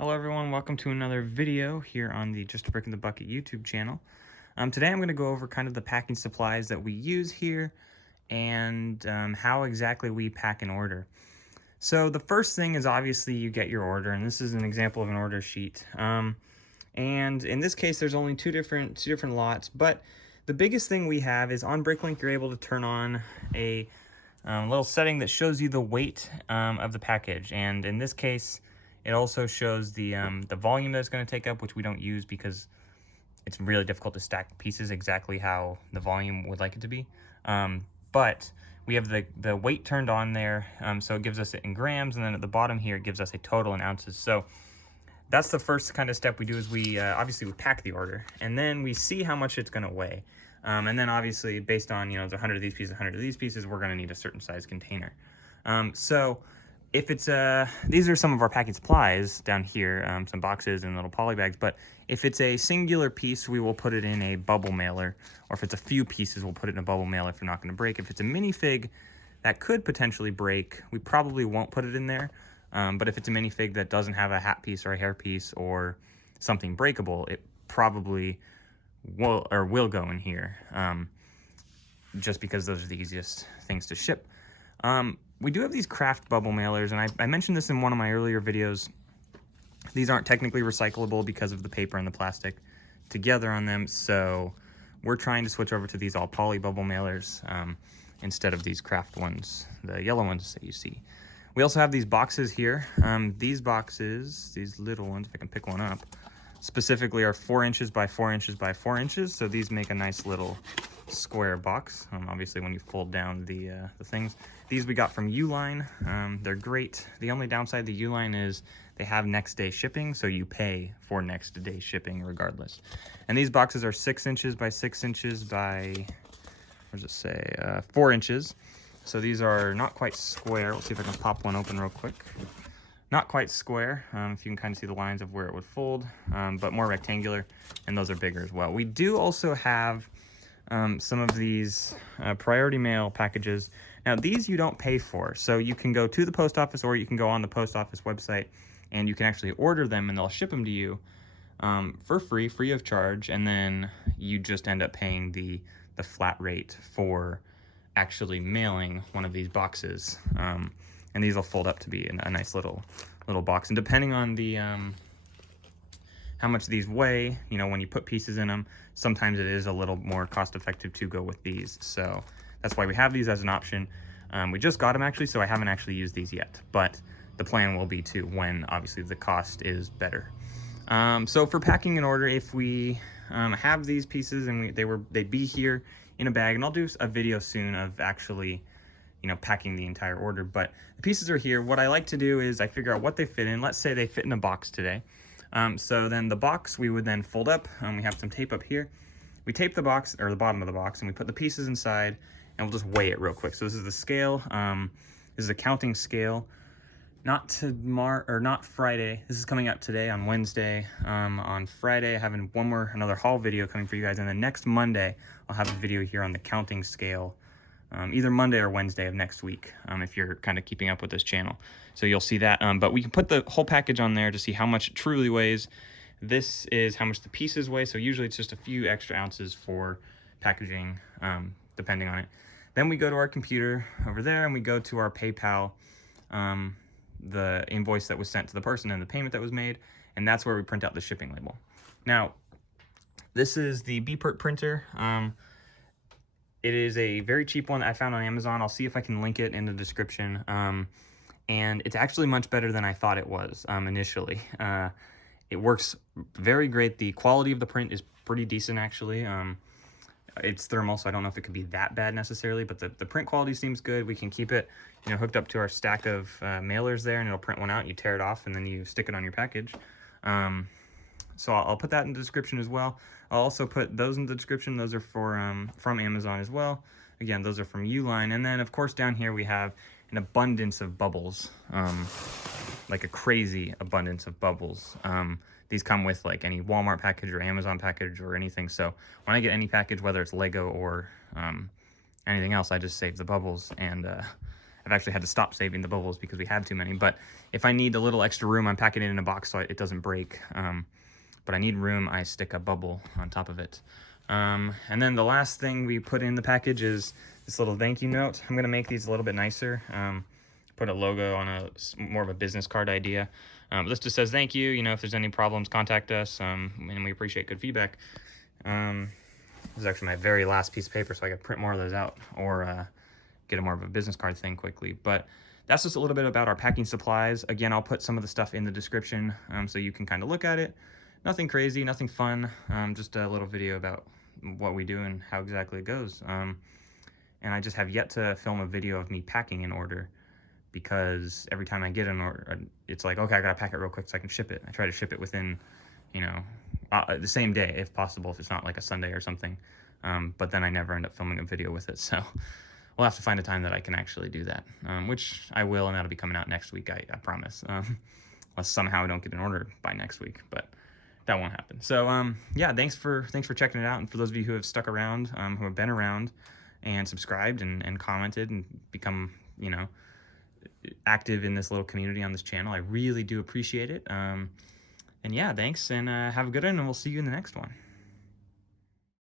Hello everyone, welcome to another video here on the Just a Brick in the Bucket YouTube channel. Today I'm going to go over kind of the packing supplies that we use here and how exactly we pack an order. So the first thing is obviously you get your order, and this is an example of an order sheet. And in this case there's only two different lots, but the biggest thing we have is on BrickLink you're able to turn on a little setting that shows you the weight of the package, and in this case it also shows the volume that it's going to take up, which we don't use because it's really difficult to stack pieces exactly how the volume would like it to be. But we have the weight turned on there, so it gives us it in grams, and then at the bottom here it gives us a total in ounces. So that's the first kind of step we do, is we obviously we pack the order, and then we see how much it's going to weigh. And then obviously based on, there's 100 of these pieces, 100 of these pieces, we're going to need a certain size container. So if it's these are some of our packing supplies down here, some boxes and little poly bags, but if it's a singular piece, we will put it in a bubble mailer, or if it's a few pieces, we'll put it in a bubble mailer if they're not going to break. If it's a minifig that could potentially break, we probably won't put it in there. But if it's a minifig that doesn't have a hat piece or a hair piece or something breakable, it probably will go in here, just because those are the easiest things to ship. We do have these craft bubble mailers, and I mentioned this in one of my earlier videos. These aren't technically recyclable because of the paper and the plastic together on them, so we're trying to switch over to these all poly bubble mailers instead of these craft ones, the yellow ones that you see. We also have these boxes here. These boxes, these little ones, if I can pick one up, specifically are 4 inches by 4 inches by 4 inches, so these make a nice little square box. Obviously when you fold down the things. These we got from Uline. They're great. The only downside of the Uline is they have next day shipping, so you pay for next day shipping regardless. And these boxes are 6 inches by 6 inches by, what does it say, 4 inches. So these are not quite square. We'll see if I can pop one open real quick. Not quite square, if you can kind of see the lines of where it would fold, but more rectangular, and those are bigger as well. We do also have some of these priority mail packages. Now these you don't pay for, so you can go to the post office, or you can go on the post office website and you can actually order them and they'll ship them to you for free of charge, and then you just end up paying the flat rate for actually mailing one of these boxes. And these will fold up to be a nice little box, and depending on the how much these weigh, when you put pieces in them, sometimes it is a little more cost effective to go with these. So that's why we have these as an option. We just got them actually, so I haven't actually used these yet, but the plan will be to, when obviously the cost is better. So for packing an order, if we have these pieces and they'd be here in a bag, and I'll do a video soon of actually packing the entire order, but the pieces are here. What I like to do is I figure out what they fit in. Let's say they fit in a box today. So then the box we would then fold up. We have some tape up here. We tape the box, or the bottom of the box, and we put the pieces inside, and we'll just weigh it real quick. So this is the scale. This is a counting scale. Not Friday. This is coming out today on Wednesday. On Friday, I have another haul video coming for you guys, and then next Monday I'll have a video here on the counting scale. Either Monday or Wednesday of next week, if you're kind of keeping up with this channel. So you'll see that, but we can put the whole package on there to see how much it truly weighs. This is how much the pieces weigh, so usually it's just a few extra ounces for packaging, depending on it. Then we go to our computer over there, and we go to our PayPal, the invoice that was sent to the person and the payment that was made, and that's where we print out the shipping label. Now, this is the BPERT printer. It is a very cheap one that I found on Amazon. I'll see if I can link it in the description. And it's actually much better than I thought it was initially. It works very great. The quality of the print is pretty decent, actually. It's thermal, so I don't know if it could be that bad necessarily, but the print quality seems good. We can keep it hooked up to our stack of mailers there, and it'll print one out. You tear it off, and then you stick it on your package. So I'll put that in the description as well. I'll also put those in the description. Those are from Amazon as well. Again, those are from Uline. And then, of course, down here we have an abundance of bubbles, like a crazy abundance of bubbles. These come with like any Walmart package or Amazon package or anything. So when I get any package, whether it's Lego or anything else, I just save the bubbles and I've actually had to stop saving the bubbles because we have too many. But if I need a little extra room, I'm packing it in a box so it doesn't break. But I need room, I stick a bubble on top of it. And then the last thing we put in the package is this little thank you note. I'm gonna make these a little bit nicer. Put a logo on a more of a business card idea. This just says thank you. You know, if there's any problems, contact us. And we appreciate good feedback. This is actually my very last piece of paper, so I could print more of those out or get a more of a business card thing quickly. But that's just a little bit about our packing supplies. Again, I'll put some of the stuff in the description so you can kind of look at it. Nothing crazy, nothing fun, just a little video about what we do and how exactly it goes. And I just have yet to film a video of me packing an order, because every time I get an order, it's like, okay, I gotta pack it real quick so I can ship it. I try to ship it within, you know, the same day if possible, if it's not like a Sunday or something. But then I never end up filming a video with it. So we'll have to find a time that I can actually do that, which I will, and that'll be coming out next week, I promise. Unless somehow I don't get an order by next week, but that won't happen. So yeah, thanks for checking it out. And for those of you who have stuck around, who have been around and subscribed and commented and become, you know, active in this little community on this channel, I really do appreciate it. And yeah, thanks, and have a good one, and we'll see you in the next one.